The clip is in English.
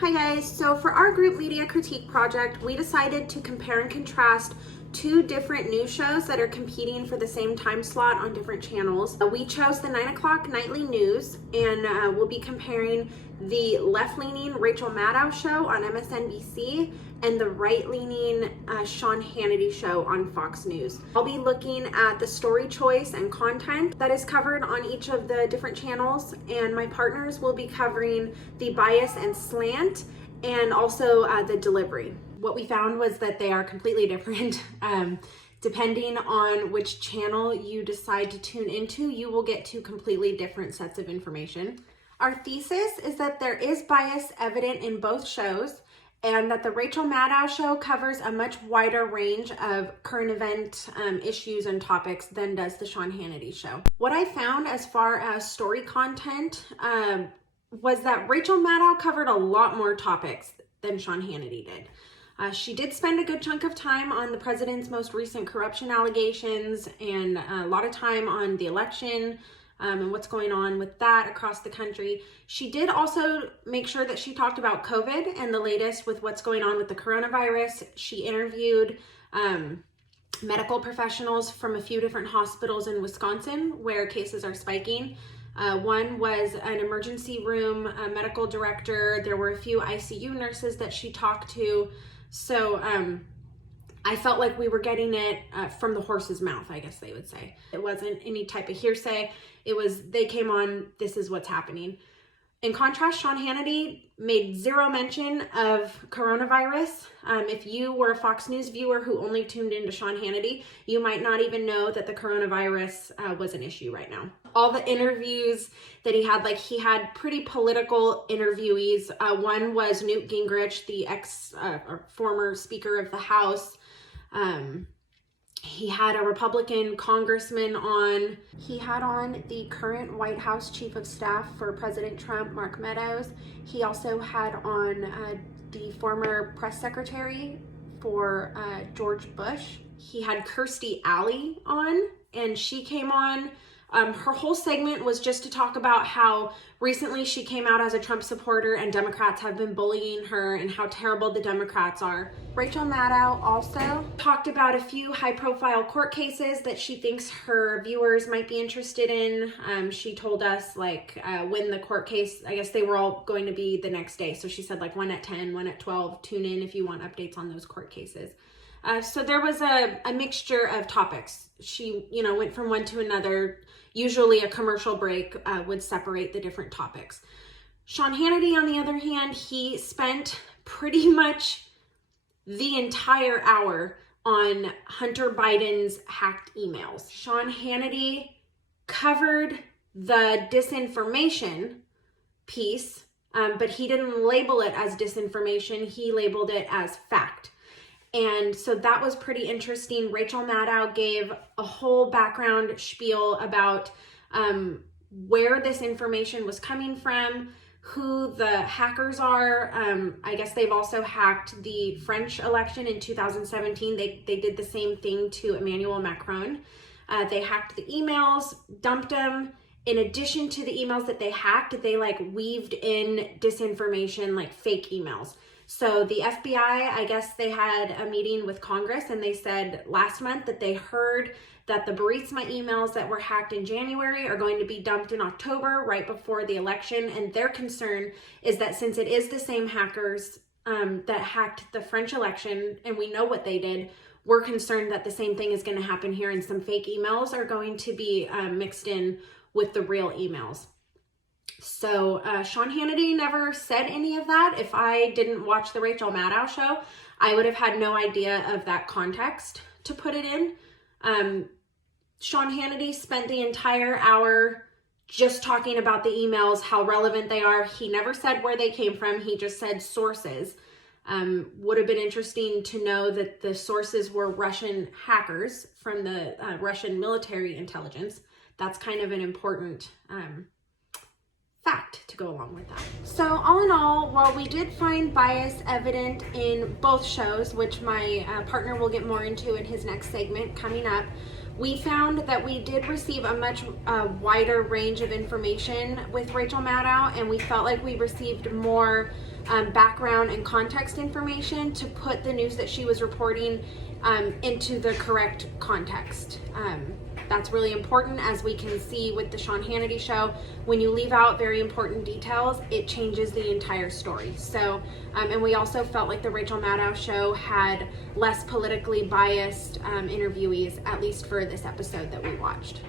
Hi guys, so for our group media critique project, we decided to compare and contrast two different news shows that are competing for the same time slot on different channels. We chose the 9 o'clock nightly news, and we'll be comparing the left-leaning Rachel Maddow show on MSNBC and the right-leaning Sean Hannity show on Fox News. I'll be looking at the story choice and content that is covered on each of the different channels, and my partners will be covering the bias and slant and also the delivery. What we found was that they are completely different. Depending on which channel you decide to tune into, you will get two completely different sets of information. Our thesis is that there is bias evident in both shows, and that the Rachel Maddow show covers a much wider range of current event issues and topics than does the Sean Hannity show. What I found as far as story content was that Rachel Maddow covered a lot more topics than Sean Hannity did. She did spend a good chunk of time on the president's most recent corruption allegations and a lot of time on the election and what's going on with that across the country. She did also make sure that she talked about COVID and the latest with what's going on with the coronavirus. She interviewed medical professionals from a few different hospitals in Wisconsin where cases are spiking. One was an emergency room medical director. There were a few ICU nurses that she talked to. So I felt like we were getting it from the horse's mouth, I guess they would say. It wasn't any type of hearsay. It was, they came on, this is what's happening. In contrast, Sean Hannity made zero mention of coronavirus. If you were a Fox News viewer who only tuned into Sean Hannity, you might not even know that the coronavirus was an issue right now. All the interviews that he had, like he had pretty political interviewees. One was Newt Gingrich, the former Speaker of the House. He had a Republican congressman on. He had on the current White House Chief of Staff for President Trump, Mark Meadows. He also had on the former press secretary for George Bush. He had Kirstie Alley on, and she came on. Her whole segment was just to talk about how recently she came out as a Trump supporter and Democrats have been bullying her and how terrible the Democrats are. Rachel Maddow also talked about a few high-profile court cases that she thinks her viewers might be interested in. She told us when the court case, I guess they were all going to be the next day. So she said one at 10, one at 12, tune in if you want updates on those court cases. So there was a mixture of topics. She, went from one to another. Usually a commercial break would separate the different topics. Sean Hannity, on the other hand, he spent pretty much the entire hour on Hunter Biden's hacked emails. Sean Hannity covered the disinformation piece, but he didn't label it as disinformation. He labeled it as fact. And so that was pretty interesting. Rachel Maddow gave a whole background spiel about where this information was coming from, who the hackers are. I guess they've also hacked the French election in 2017. They did the same thing to Emmanuel Macron. They hacked the emails, dumped them. In addition to the emails that they hacked, they weaved in disinformation, fake emails. So the FBI, I guess they had a meeting with Congress and they said last month that they heard that the Burisma emails that were hacked in January are going to be dumped in October, right before the election. And their concern is that since it is the same hackers that hacked the French election, and we know what they did, we're concerned that the same thing is going to happen here and some fake emails are going to be mixed in with the real emails. So Sean Hannity never said any of that. If I didn't watch the Rachel Maddow show, I would have had no idea of that context to put it in. Sean Hannity spent the entire hour just talking about the emails, how relevant they are. He never said where they came from. He just said sources. Would have been interesting to know that the sources were Russian hackers from the Russian military intelligence. That's kind of an important fact to go along with that. So all in all, while we did find bias evident in both shows, which my partner will get more into in his next segment coming up, we found that we did receive a much wider range of information with Rachel Maddow, and we felt like we received more background and context information to put the news that she was reporting into the correct context. That's really important, as we can see with the Sean Hannity show. When you leave out very important details, it changes the entire story. So, and we also felt like the Rachel Maddow show had less politically biased interviewees, at least for this episode that we watched.